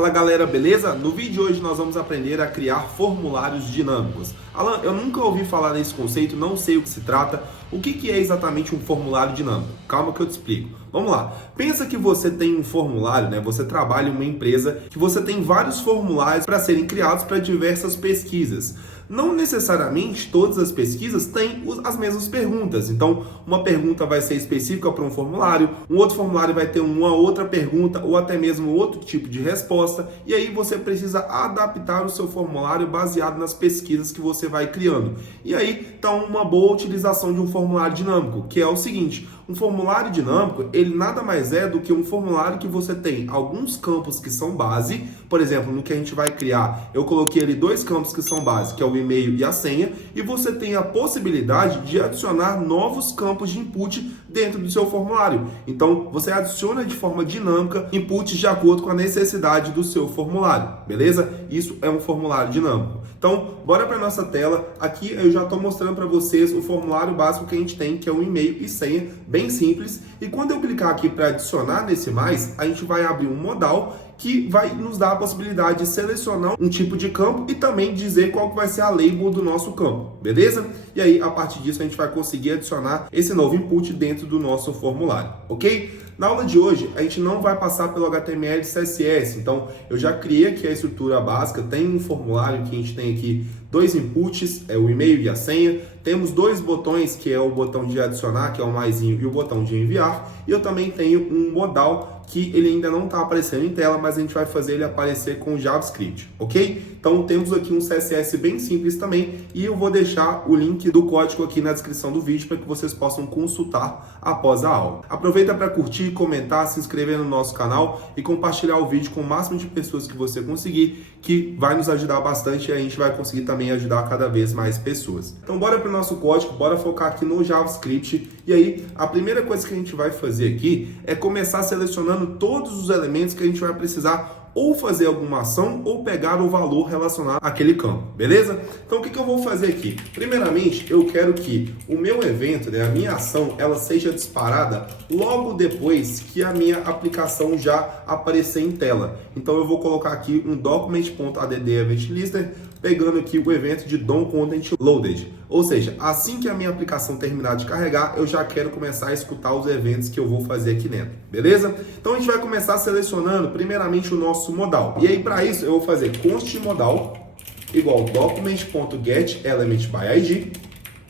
Fala galera, beleza? No vídeo de hoje nós vamos aprender a criar formulários dinâmicos. Alan, eu nunca ouvi falar nesse conceito, não sei o que se trata. O que é exatamente um formulário dinâmico? Calma que eu te explico. Vamos lá. Pensa que você tem um formulário, né? Você trabalha em uma empresa que você tem vários formulários para serem criados para diversas pesquisas. Não necessariamente todas as pesquisas têm as mesmas perguntas. Então, uma pergunta vai ser específica para um formulário, um outro formulário vai ter uma outra pergunta ou até mesmo outro tipo de resposta. E aí você precisa adaptar o seu formulário baseado nas pesquisas que você vai criando. E aí está uma boa utilização de um formulário dinâmico, que é o seguinte: um formulário dinâmico, ele nada mais é do que um formulário que você tem alguns campos que são base. Por exemplo, no que a gente vai criar, eu coloquei ali dois campos que são base, que é o e-mail e a senha, e você tem a possibilidade de adicionar novos campos de input dentro do seu formulário. Então, você adiciona de forma dinâmica inputs de acordo com a necessidade do seu formulário, beleza? Isso é um formulário dinâmico. Então, bora para nossa tela. Aqui eu já estou mostrando para vocês o formulário básico que a gente tem, que é o e-mail e senha, bem simples. E quando eu clicar aqui para adicionar nesse mais, a gente vai abrir um modal que vai nos dar a possibilidade de selecionar um tipo de campo e também dizer qual que vai ser a label do nosso campo, beleza? E aí, a partir disso, a gente vai conseguir adicionar esse novo input dentro do nosso formulário, ok? Na aula de hoje, a gente não vai passar pelo HTML e CSS, então eu já criei aqui a estrutura básica, tem um formulário que a gente tem aqui dois inputs, é o e-mail e a senha, temos dois botões, que é o botão de adicionar, que é o maisinho, e o botão de enviar, e eu também tenho um modal que ele ainda não está aparecendo em tela, mas a gente vai fazer ele aparecer com JavaScript, ok? Então temos aqui um CSS bem simples também, e eu vou deixar o link do código aqui na descrição do vídeo para que vocês possam consultar após a aula. Aproveita para curtir, comentar, se inscrever no nosso canal e compartilhar o vídeo com o máximo de pessoas que você conseguir, que vai nos ajudar bastante e a gente vai conseguir também ajudar cada vez mais pessoas. Então bora para o nosso código, bora focar aqui no JavaScript. E aí, a primeira coisa que a gente vai fazer aqui é começar selecionando todos os elementos que a gente vai precisar ou fazer alguma ação ou pegar o valor relacionado àquele campo, beleza? Então o que eu vou fazer aqui? Primeiramente, eu quero que o meu evento, né, a minha ação, ela seja disparada logo depois que a minha aplicação já aparecer em tela. Então eu vou colocar aqui um document.add event listener, pegando aqui o evento de DOM Content Loaded. Ou seja, assim que a minha aplicação terminar de carregar, eu já quero começar a escutar os eventos que eu vou fazer aqui dentro, beleza? Então a gente vai começar selecionando primeiramente o nosso modal. E aí para isso eu vou fazer const modal igual document.getElementById.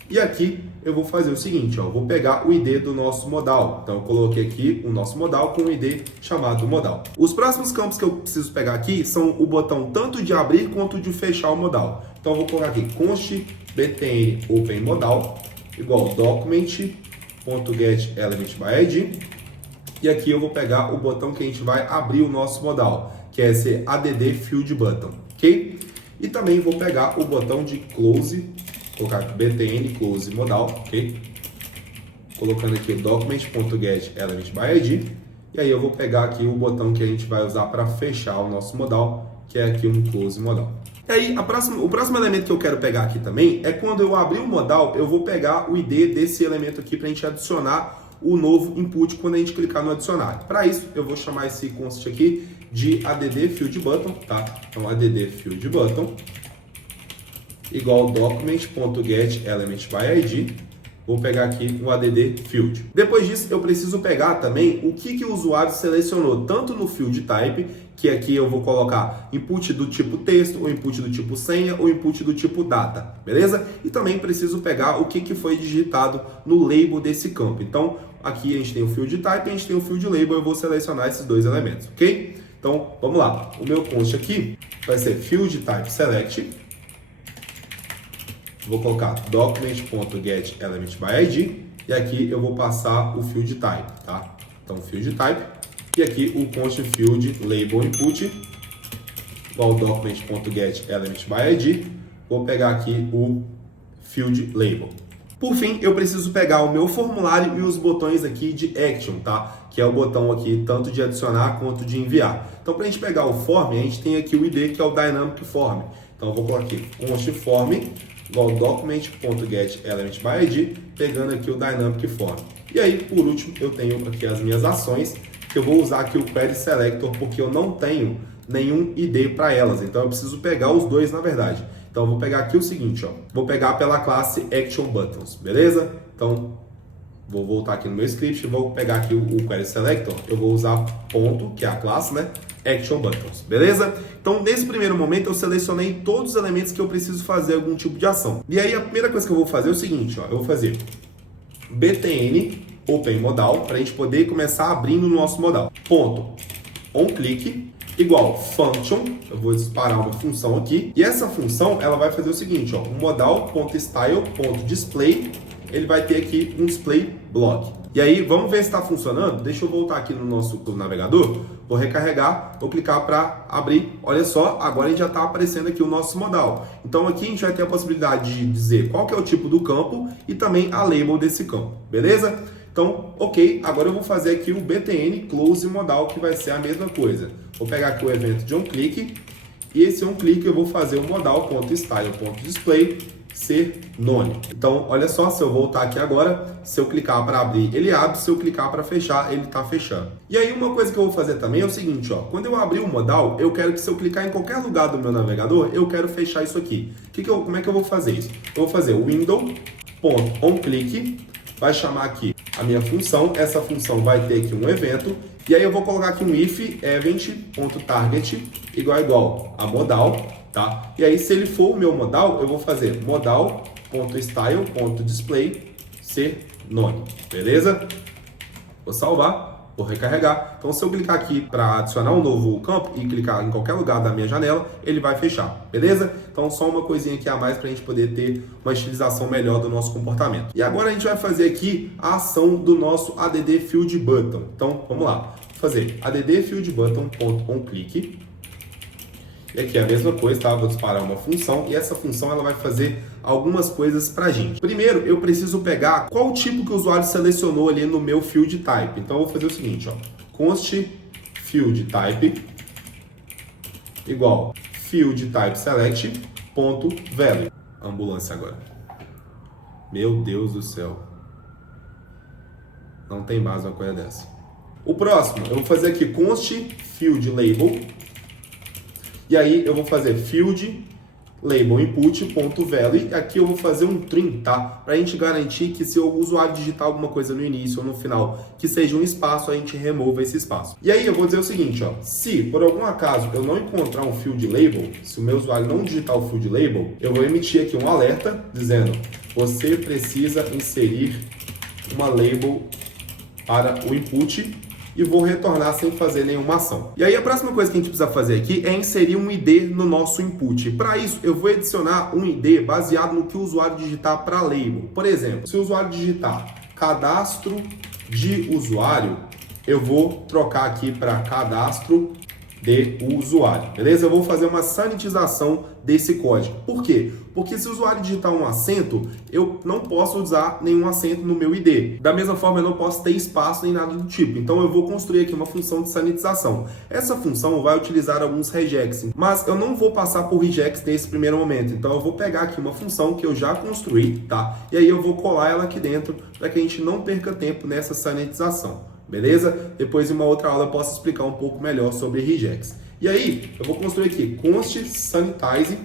E aqui eu vou fazer o seguinte, ó, eu vou pegar o ID do nosso modal. Então eu coloquei aqui o nosso modal com um ID chamado modal. Os próximos campos que eu preciso pegar aqui são o botão tanto de abrir quanto de fechar o modal. Então eu vou colocar aqui const btn open modal igual document.getElementById. E aqui eu vou pegar o botão que a gente vai abrir o nosso modal, que é esse add field button, ok? E também vou pegar o botão de close, colocar aqui btn close modal, ok? Colocando aqui o document.getElementById. E aí eu vou pegar aqui o botão que a gente vai usar para fechar o nosso modal, que é aqui um close modal. E aí o próximo elemento que eu quero pegar aqui também é quando eu abrir o modal, eu vou pegar o ID desse elemento aqui para a gente adicionar o novo input quando a gente clicar no adicionar. Para isso, eu vou chamar esse const aqui de add field button, tá? Então add field button igual document.getElementById. Vou pegar aqui o add field. Depois disso, eu preciso pegar também o que o usuário selecionou, tanto no field type, que aqui eu vou colocar input do tipo texto, ou input do tipo senha, ou input do tipo data, beleza? E também preciso pegar o que foi digitado no label desse campo. Então, aqui a gente tem o field type e a gente tem o field label, eu vou selecionar esses dois elementos, ok? Então, vamos lá. O meu const aqui vai ser field type select. Vou colocar document.getElementById e aqui eu vou passar o field type, tá? Então, field type e aqui o const field label input igual document.getElementById. Vou pegar aqui o field label. Por fim, eu preciso pegar o meu formulário e os botões aqui de action, tá? Que é o botão aqui tanto de adicionar quanto de enviar. Então, para a gente pegar o form, a gente tem aqui o ID que é o dynamic form. Então, eu vou colocar aqui const form igual document.getElementById, pegando aqui o dynamic form. E aí, por último, eu tenho aqui as minhas ações, que eu vou usar aqui o query selector, porque eu não tenho nenhum ID para elas. Então eu preciso pegar os dois na verdade. Então eu vou pegar aqui o seguinte, ó. Vou pegar pela classe Action Buttons, beleza? Então vou voltar aqui no meu script, vou pegar aqui o Query Selector, eu vou usar ponto, que é a classe, né? Action Buttons, beleza? Então, nesse primeiro momento, eu selecionei todos os elementos que eu preciso fazer algum tipo de ação. E aí, a primeira coisa que eu vou fazer é o seguinte, ó. Eu vou fazer btn open modal, para a gente poder começar abrindo o nosso modal. Ponto onClick igual function, eu vou disparar uma função aqui, e essa função, ela vai fazer o seguinte, ó. Modal.style.display, ele vai ter aqui um display block. E aí, vamos ver se está funcionando? Deixa eu voltar aqui no nosso navegador, vou recarregar, vou clicar para abrir. Olha só, agora já está aparecendo aqui o nosso modal. Então aqui a gente vai ter a possibilidade de dizer qual que é o tipo do campo e também a label desse campo, beleza? Então, ok, agora eu vou fazer aqui o btn close modal, que vai ser a mesma coisa. Vou pegar aqui o evento de onClick, e esse onClick eu vou fazer o modal.style.display ser none. Então, olha só, se eu voltar aqui agora, se eu clicar para abrir, ele abre, se eu clicar para fechar, ele está fechando. E aí, uma coisa que eu vou fazer também é o seguinte, ó, quando eu abrir o modal, eu quero que se eu clicar em qualquer lugar do meu navegador, eu quero fechar isso aqui. Como é que eu vou fazer isso? Eu vou fazer window.onClick, vai chamar aqui a minha função, essa função vai ter aqui um evento, e aí eu vou colocar aqui um if event.target igual a modal, tá? E aí, se ele for o meu modal, eu vou fazer modal.style.display ser none, beleza? Vou salvar, vou recarregar. Então, se eu clicar aqui para adicionar um novo campo e clicar em qualquer lugar da minha janela, ele vai fechar, beleza? Então, só uma coisinha aqui a mais para a gente poder ter uma estilização melhor do nosso comportamento. E agora a gente vai fazer aqui a ação do nosso add field button. Então, vamos lá. Vou fazer add field button.onClick. E aqui é a mesma coisa, tá? Vou disparar uma função e essa função ela vai fazer algumas coisas pra gente. Primeiro, eu preciso pegar qual tipo que o usuário selecionou ali no meu field type. Então, eu vou fazer o seguinte, ó. Const field type igual field type select ponto value. Ambulância agora. Meu Deus do céu. Não tem base uma coisa dessa. O próximo, eu vou fazer aqui const field label. E aí eu vou fazer field label input.value e aqui eu vou fazer um trim, tá? Para a gente garantir que se o usuário digitar alguma coisa no início ou no final que seja um espaço, a gente remova esse espaço. E aí eu vou dizer o seguinte, ó, se por algum acaso eu não encontrar um field label, se o meu usuário não digitar o field label, eu vou emitir aqui um alerta dizendo: você precisa inserir uma label para o input, e vou retornar sem fazer nenhuma ação. E aí a próxima coisa que a gente precisa fazer aqui é inserir um ID no nosso input. Para isso, eu vou adicionar um ID baseado no que o usuário digitar para label. Por exemplo, se o usuário digitar cadastro de usuário, eu vou trocar aqui para cadastro de usuário, beleza? Eu vou fazer uma sanitização desse código. Por quê? Porque se o usuário digitar um acento, eu não posso usar nenhum acento no meu ID. Da mesma forma, eu não posso ter espaço nem nada do tipo. Então, eu vou construir aqui uma função de sanitização. Essa função vai utilizar alguns regex, mas eu não vou passar por regex nesse primeiro momento. Então, eu vou pegar aqui uma função que eu já construí, tá? E aí, eu vou colar ela aqui dentro para que a gente não perca tempo nessa sanitização. Beleza? Depois em uma outra aula eu posso explicar um pouco melhor sobre regex. E aí, eu vou construir aqui const sanitize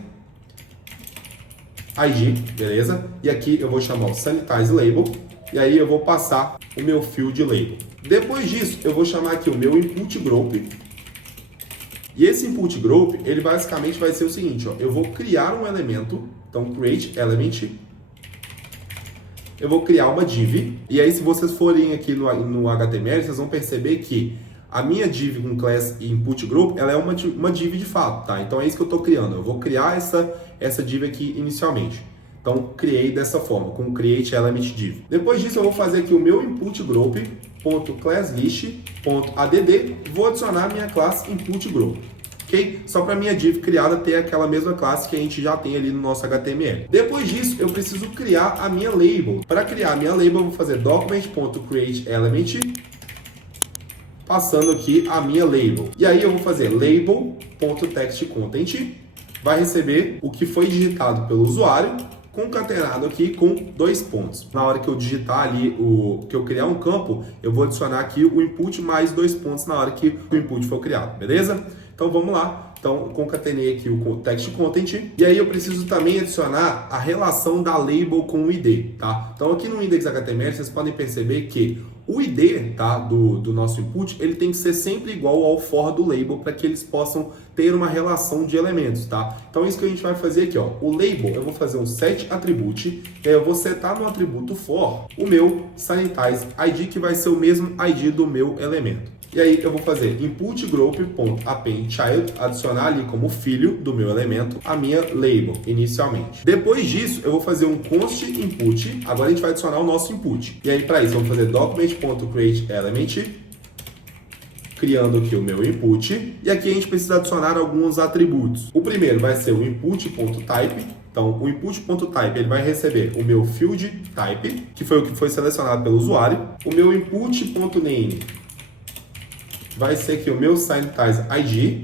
ig, beleza? E aqui eu vou chamar o sanitize label, e aí eu vou passar o meu field label. Depois disso, eu vou chamar aqui o meu input group. E esse input group, ele basicamente vai ser o seguinte, ó, eu vou criar um elemento, então create element. Eu vou criar uma div, e aí se vocês forem aqui no HTML, vocês vão perceber que a minha div com class e input group, ela é uma div de fato, tá? Então é isso que eu estou criando, eu vou criar essa div aqui inicialmente. Então criei dessa forma, com create element div. Depois disso eu vou fazer aqui o meu input group, .classlist.add, vou adicionar a minha classe input group. Okay? Só para minha div criada ter aquela mesma classe que a gente já tem ali no nosso HTML. Depois disso, eu preciso criar a minha label. Para criar a minha label, eu vou fazer document.createElement, passando aqui a minha label. E aí eu vou fazer label.textContent, vai receber o que foi digitado pelo usuário, concatenado aqui com 2 pontos. Na hora que eu digitar ali, que eu criar um campo, eu vou adicionar aqui o input mais 2 pontos na hora que o input for criado, beleza? Então vamos lá, Então, concatenei aqui o text content. E aí eu preciso também adicionar a relação da label com o ID, tá? Então, aqui no index.html, vocês podem perceber que o ID, tá, do nosso input, ele tem que ser sempre igual ao for do label para que eles possam ter uma relação de elementos, tá? Então, isso que a gente vai fazer aqui, ó. O label, eu vou fazer um set attribute, e aí eu vou setar no atributo for o meu sanitize ID, que vai ser o mesmo ID do meu elemento. E aí eu vou fazer input group.append child, adicionar ali como filho do meu elemento a minha label inicialmente. Depois disso, eu vou fazer um const input. Agora a gente vai adicionar o nosso input. E aí para isso, eu vou fazer document.createElement, criando aqui o meu input. E aqui a gente precisa adicionar alguns atributos. O primeiro vai ser o input.type. Então, o input.type ele vai receber o meu field type, que foi o que foi selecionado pelo usuário. O meu input.name vai ser aqui o meu sanitize ID,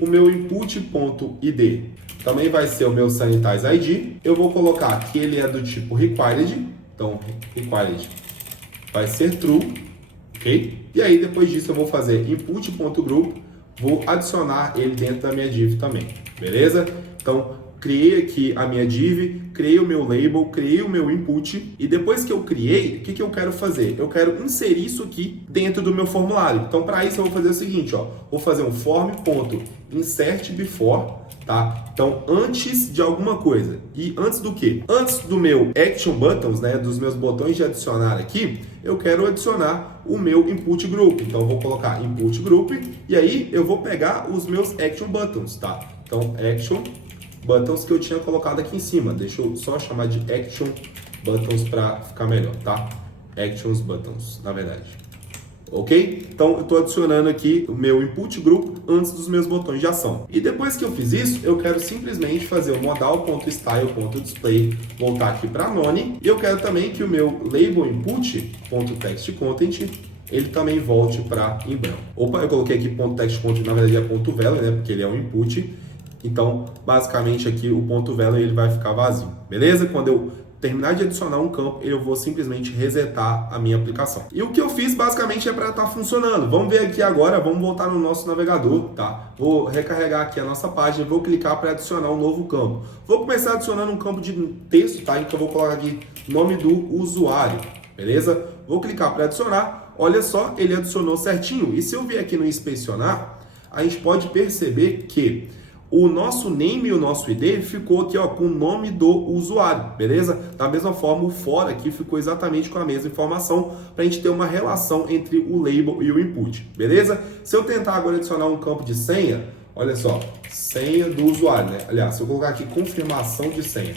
o meu input.id também vai ser o meu sanitize ID. Eu vou colocar que ele é do tipo required, então required vai ser true, ok? E aí depois disso eu vou fazer input.group, vou adicionar ele dentro da minha div também, beleza? Então criei aqui a minha div, criei o meu label, criei o meu input e depois que eu criei, o que eu quero fazer? Eu quero inserir isso aqui dentro do meu formulário. Então, para isso eu vou fazer o seguinte, ó, vou fazer um form.insertBefore, tá? Então, antes de alguma coisa. E antes do quê? Antes do meu action buttons, né, dos meus botões de adicionar aqui, eu quero adicionar o meu input group. Então, eu vou colocar input group e aí eu vou pegar os meus action buttons, tá? Então, action buttons que eu tinha colocado aqui em cima. Deixa eu só chamar de action buttons para ficar melhor, tá? Actions buttons, na verdade. Ok? Então, eu estou adicionando aqui o meu input group antes dos meus botões de ação. E depois que eu fiz isso, eu quero simplesmente fazer o modal.style.display voltar aqui para none. E eu quero também que o meu label input.textContent ele também volte para em branco. Opa, eu coloquei aqui .textContent, na verdade é .value, né? Porque ele é um input. Então, basicamente aqui o .value ele vai ficar vazio, beleza? Quando eu terminar de adicionar um campo, eu vou simplesmente resetar a minha aplicação. E o que eu fiz basicamente é para estar funcionando. Vamos ver aqui agora, vamos voltar no nosso navegador, tá? Vou recarregar aqui a nossa página, vou clicar para adicionar um novo campo. Vou começar adicionando um campo de texto, tá? Então eu vou colocar aqui nome do usuário, beleza? Vou clicar para adicionar, olha só, ele adicionou certinho. E se eu vier aqui no inspecionar, a gente pode perceber que o nosso name e o nosso ID ficou aqui ó, com o nome do usuário, beleza? Da mesma forma, o for aqui ficou exatamente com a mesma informação para a gente ter uma relação entre o label e o input, beleza? Se eu tentar agora adicionar um campo de senha, olha só, senha do usuário, né? Aliás, se eu colocar aqui confirmação de senha,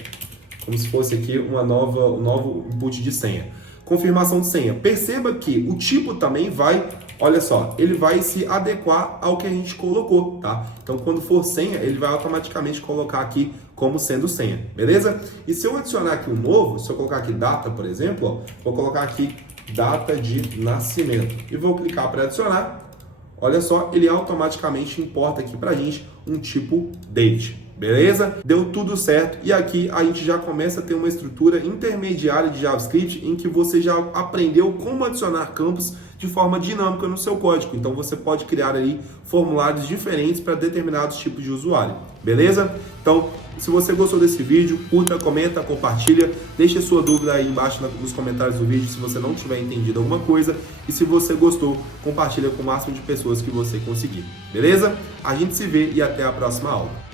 como se fosse aqui um novo input de senha. Confirmação de senha. Perceba que o tipo também vai, olha só, ele vai se adequar ao que a gente colocou, tá? Então, quando for senha, ele vai automaticamente colocar aqui como sendo senha, beleza? E se eu adicionar aqui um novo, se eu colocar aqui data, por exemplo, ó, vou colocar aqui data de nascimento e vou clicar para adicionar. Olha só, ele automaticamente importa aqui pra gente um tipo date. Beleza? Deu tudo certo e aqui a gente já começa a ter uma estrutura intermediária de JavaScript em que você já aprendeu como adicionar campos de forma dinâmica no seu código. Então você pode criar aí formulários diferentes para determinados tipos de usuário. Beleza? Então, se você gostou desse vídeo, curta, comenta, compartilha, deixe a sua dúvida aí embaixo nos comentários do vídeo se você não tiver entendido alguma coisa e se você gostou, compartilha com o máximo de pessoas que você conseguir. Beleza? A gente se vê e até a próxima aula.